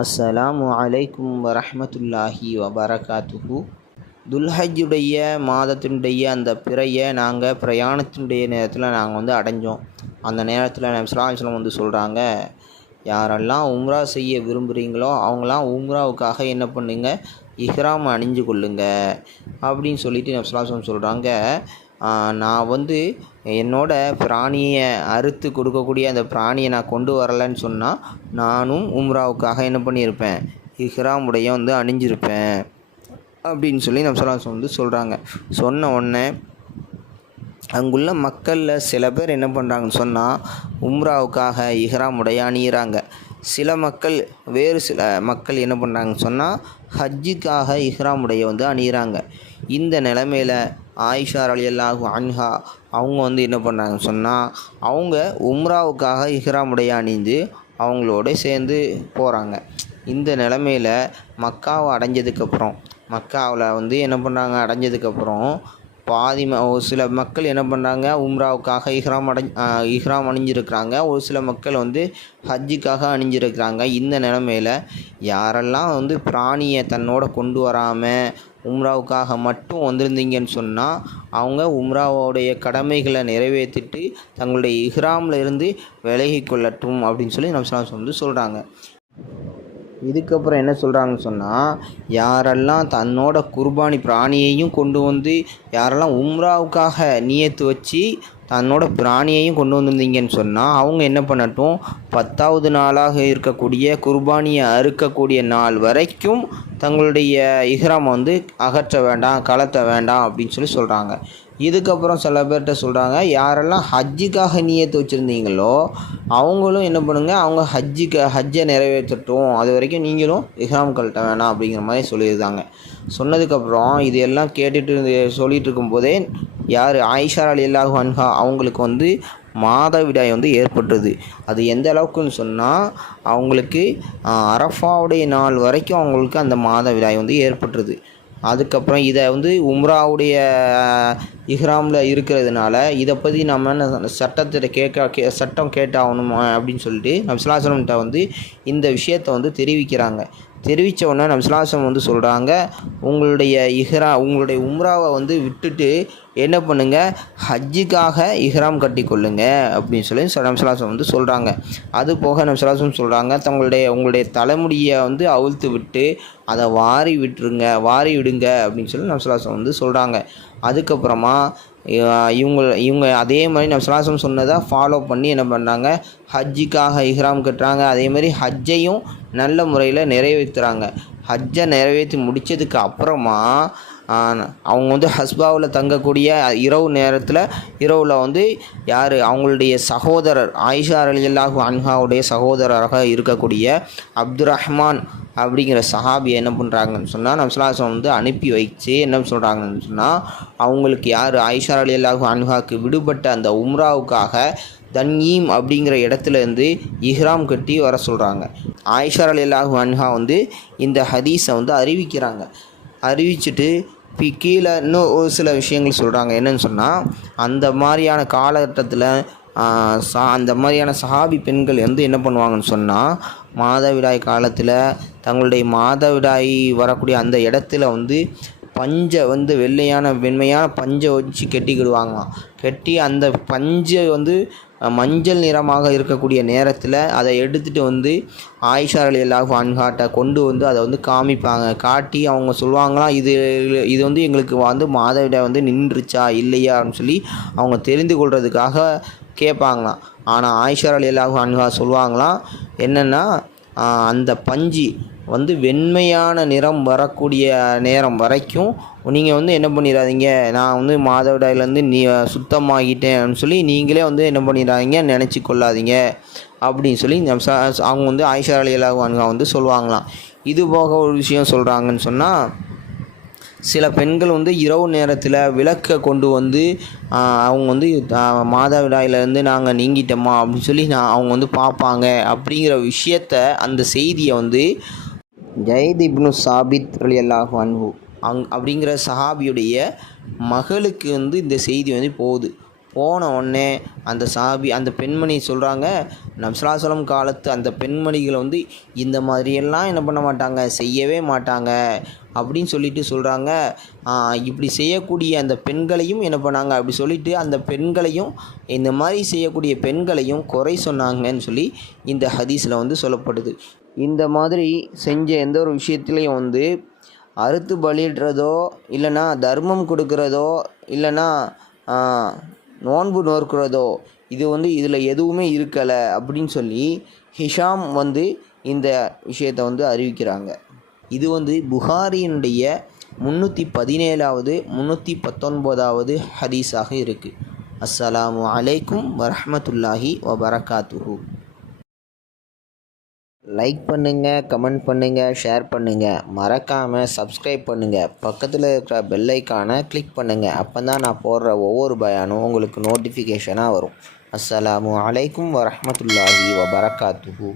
அஸ்ஸலாமு அலைக்கும் வரஹ்மத்துல்லாஹி வபரகாத்துஹு. துல்ஹஜ்ஜுடைய மாதத்தினுடைய அந்த பிறையை நாங்கள் பிரயாணத்தினுடைய நேரத்தில் நாங்கள் அடைஞ்சோம். அந்த நேரத்தில் நபி ஸல்லல்லாஹு அலைஹி வஸல்லம் சொல்கிறாங்க, யாரெல்லாம் உம்ரா செய்ய விரும்புகிறீங்களோ அவங்களாம் உம்ராவுக்காக என்ன பண்ணுங்க, இஹ்ராம் அணிஞ்சு கொள்ளுங்க அப்படின்னு சொல்லிட்டு நபி ஸல்லல்லாஹு அலைஹி வஸல்லம் சொல்கிறாங்க. நான் என்னோட பிராணியை அறுத்து கொடுக்கக்கூடிய அந்த பிராணியை நான் கொண்டு வரலைன்னு சொன்னால் நானும் உம்ராவுக்காக என்ன பண்ணியிருப்பேன், இஹ்ராம் உடைய அணிஞ்சிருப்பேன் அப்படின்னு சொல்லி நபி ஸல்லல்லாஹு அலைஹி வஸல்லம் சொல்கிறாங்க. சொன்ன உடனே அங்குள்ள மக்களில் சில பேர் என்ன பண்ணுறாங்கன்னு சொன்னால் உம்ராவுக்காக இஹ்ராம் உடைய அணியிறாங்க. வேறு சில மக்கள் என்ன பண்ணுறாங்கன்னு சொன்னால் ஹஜ்ஜுக்காக இஹ்ராம் உடைய அணியிறாங்க. இந்த நிலைமையில் ஆயிஷா ரலியல்லாஹு அன்ஹா அவங்க என்ன பண்ணுறாங்கன்னு சொன்னால் அவங்க உம்ராவுக்காக இஹ்ராம் உடைய அணிந்து அவங்களோட சேர்ந்து போகிறாங்க. இந்த நிலைமையில் மக்காவை அடைஞ்சதுக்கப்புறம் மக்காவில் என்ன பண்ணுறாங்க, அடைஞ்சதுக்கப்புறம் ஒரு சில மக்கள் என்ன பண்ணுறாங்க, உம்ராவுக்காக இஹ்ராம் அணிஞ்சிருக்கிறாங்க. ஒரு சில மக்கள் ஹஜ்ஜுக்காக அணிஞ்சிருக்கிறாங்க. இந்த நிலைமையில் யாரெல்லாம் பிராணியை தன்னோட கொண்டு வராமல் உம்ராவுக்காக மட்டும் வந்திருந்தீங்கன்னு சொன்னால் அவங்க உம்ராவோடைய கடமைகளை நிறைவேற்றிட்டு தங்களுடைய இஹ்ராமில் இருந்து விலகி கொள்ளட்டும் அப்படின்னு சொல்லி நபி ஸல்லல்லாஹு அலைஹி வஸல்லம் சொல்கிறாங்க. இதுக்கப்புறம் என்ன சொல்கிறாங்கன்னு சொன்னால், யாரெல்லாம் தன்னோட குர்பானி பிராணியையும் கொண்டு யாரெல்லாம் உம்ராவுக்காக நியத்து வச்சு தன்னோட பிராணியையும் கொண்டு வந்திருந்தீங்கன்னு சொன்னால் அவங்க என்ன பண்ணட்டும், 10வது நாளாக இருக்கக்கூடிய குர்பானியை அறுக்கக்கூடிய நாள் வரைக்கும் தங்களுடைய இஹ்ராம் அகற்ற வேண்டாம், கலத்த வேண்டாம் அப்படின்னு சொல்கிறாங்க. இதுக்கப்புறம் சில பேர்கிட்ட சொல்கிறாங்க, யாரெல்லாம் ஹஜ்ஜுக்காக நியத்து வச்சுருந்தீங்களோ அவங்களும் என்ன பண்ணுங்க, அவங்க ஹஜ்ஜை நிறைவேற்றட்டும், அது வரைக்கும் நீங்களும் இஹ்ராம் கழட்ட வேணாம் அப்படிங்கிற மாதிரி சொல்லியிருந்தாங்க. சொன்னதுக்கப்புறம் இது எல்லாம் கேட்டுட்டு சொல்லிகிட்டு இருக்கும்போதே ஆயிஷா ரலியல்லாஹு அன்ஹா அவங்களுக்கு மாதவிடாய் ஏற்பட்டது. அது எந்த அளவுக்குன்னு சொன்னால் அவங்களுக்கு அரஃபாவுடைய நாள் வரைக்கும் அவங்களுக்கு அந்த மாதவிடாய் ஏற்பட்டது. அதுக்கப்புறம் இதை உம்ராவுடைய இஹ்ராமில் இருக்கிறதுனால இதை பற்றி நம்ம சட்டம் கேட்டாகணும் அப்படின்னு சொல்லிட்டு நபி ஸல்லல்லாஹு அலைஹி வஸல்லம் இந்த விஷயத்தை தெரிவிக்கிறாங்க. தெரிவித்த உடனே நபி ஸல்லல்லாஹு அலைஹி வஸல்லம் சொல்கிறாங்க, உங்களுடைய உம்ராவை விட்டுட்டு என்ன பண்ணுங்கள், ஹஜ்ஜுக்காக இஹ்ராம் கட்டி கொள்ளுங்க அப்படின்னு சொல்லி நபி ஸல்லல்லாஹு அலைஹி வஸல்லம் சொல்கிறாங்க. அது போக நபி ஸல்லல்லாஹு அலைஹி வஸல்லம் சொல்கிறாங்க, உங்களுடைய தலைமுடியை அவிழ்த்து விட்டு அதை வாரி விடுங்க அப்படின்னு சொல்லி நபி ஸல்லல்லாஹு அலைஹி வஸல்லம் சொல்கிறாங்க. அதுக்கப்புறமா இவங்க அதே மாதிரி நபி ஸல்லல்லாஹு அலைஹி வஸல்லம் சொன்னதை ஃபாலோ பண்ணி என்ன பண்ணுறாங்க, ஹஜ்ஜுக்காக இஹ்ராம் கட்டுறாங்க. அதே மாதிரி ஹஜ்ஜையும் நல்ல முறையில் நிறைவேற்றுறாங்க. ஹஜ்ஜை நிறைவேற்றி முடித்ததுக்கு அப்புறமா அவங்க ஹஸ்பாவில் தங்கக்கூடிய இரவில் அவங்களுடைய சகோதரர் ஆயிஷா ரலியல்லாஹு அன்ஹாவுடைய சகோதரராக இருக்கக்கூடிய அப்துர் ரஹ்மான் அப்படிங்கிற சஹாபியை என்ன பண்ணுறாங்கன்னு சொன்னால் நபி ஸல்லல்லாஹு அலைஹி வஸல்லம் அனுப்பி வச்சு என்ன சொல்கிறாங்கன்னு சொன்னால் அவங்களுக்கு ஆயிஷா ரலியல்லாஹு அன்ஹாவுக்கு விடுபட்ட அந்த உம்ராவுக்காக தன்யீம் அப்படிங்கிற இடத்துலேருந்து இஹ்ராம் கட்டி வர சொல்கிறாங்க. ஆயிஷா ரலியல்லாஹு அன்ஹா இந்த ஹதீஸை அறிவிக்கிறாங்க. அறிவிச்சுட்டு கீழே இன்னும் ஒரு சில விஷயங்கள் சொல்கிறாங்க. என்னன்னு சொன்னால் அந்த மாதிரியான காலகட்டத்தில் அந்த மாதிரியான சஹாபி பெண்கள் என்ன பண்ணுவாங்கன்னு சொன்னால் மாதவிடாய் காலத்தில் தங்களுடைய மாதவிடாய் வரக்கூடிய அந்த இடத்துல பஞ்சை வெண்மையான பஞ்சை வச்சு கெட்டிக்கிடுவாங்களாம். கெட்டி அந்த பஞ்சை மஞ்சள் நிறமாக இருக்கக்கூடிய நேரத்தில் அதை எடுத்துகிட்டு ஆயிஷா ரலியல்லாஹு அன்ஹாட்ட கொண்டு அதை காமிப்பாங்க. காட்டி அவங்க சொல்லுவாங்களாம், இது எங்களுக்கு மாதவிடாய் நின்றுச்சா இல்லையா அப்படின்னு சொல்லி அவங்க தெரிந்து கொள்கிறதுக்காக கேட்பாங்களாம். ஆனால் ஆயிஷா ரலியல்லாஹு அன்ஹா சொல்லுவாங்களாம் என்னென்னா, அந்த பஞ்சு வெண்மையான நிறம் வரக்கூடிய நேரம் வரைக்கும் நீங்கள் என்ன பண்ணிடாதீங்க, நான் மாதவிடாயிலேருந்து சுத்தமாகிட்டேன்னு சொல்லி நீங்களே என்ன பண்ணிடாதீங்க, நினச்சி கொள்ளாதீங்க அப்படின்னு சொல்லி அவங்க ஆயிஷா ரலியல்லாஹு அன்ஹா சொல்லுவாங்களாம். இது போக ஒரு விஷயம் சொல்கிறாங்கன்னு சொன்னால், சில பெண்கள் இரவு நேரத்தில் விளக்கை கொண்டு அவங்க மாதவிடாயிலேருந்து நாங்கள் நீங்கிட்டோமா அப்படின்னு சொல்லி அவங்க பார்ப்பாங்க. அப்படிங்கிற விஷயத்தை அந்த செய்தியை ஜயத் இப்னு சாபித் ரலியல்லாஹு அன்ஹு அப்படிங்கிற சஹாபியுடைய மகளுக்கு இந்த செய்தி போகுது. போன உடனே அந்த சாபி அந்த பெண்மணி சொல்கிறாங்க, நபிஸ்ஸலாமு காலத்து அந்த பெண்மணிகளை வந்து இந்த மாதிரியெல்லாம் என்ன பண்ண மாட்டாங்க, செய்யவே மாட்டாங்க அப்படின்னு சொல்லிட்டு சொல்கிறாங்க. இப்படி செய்யக்கூடிய அந்த பெண்களையும் என்ன பண்ணாங்க அப்படி சொல்லிட்டு அந்த பெண்களையும் இந்த மாதிரி செய்யக்கூடிய பெண்களையும் குறை சொன்னாங்கன்னு சொல்லி இந்த ஹதீஸில் வந்து சொல்லப்படுது. இந்த மாதிரி செஞ்ச எந்த ஒரு விஷயத்துலையும் வந்து அறுத்து பலியிடுறதோ இல்லைன்னா தர்மம் கொடுக்குறதோ இல்லைன்னா நோன்பு நோக்கிறதோ இது வந்து இதில் எதுவுமே இருக்கலை அப்படின்னு சொல்லி ஹிஷாம் வந்து இந்த விஷயத்தை வந்து அறிவிக்கிறாங்க. இது வந்து புகாரியினுடைய 317வது 319வது ஹதீஸாக இருக்குது. அஸ்ஸலாமு அலைக்கும் வரஹ்மத்துல்லாஹி வபரகாத்துஹு. லைக் பண்ணுங்கள், கமெண்ட் பண்ணுங்கள், ஷேர் பண்ணுங்கள், மறக்காமல் சப்ஸ்கிரைப் பண்ணுங்கள். பக்கத்தில் இருக்கிற பெல் ஐக்கானை கிளிக் பண்ணுங்கள். அப்போ தான் நான் போடுற ஒவ்வொரு பயானும் உங்களுக்கு நோட்டிஃபிகேஷனாக வரும். அஸ்ஸலாமு அலைக்கும் வரஹ்மத்துல்லாஹி வபரகாத்துஹு.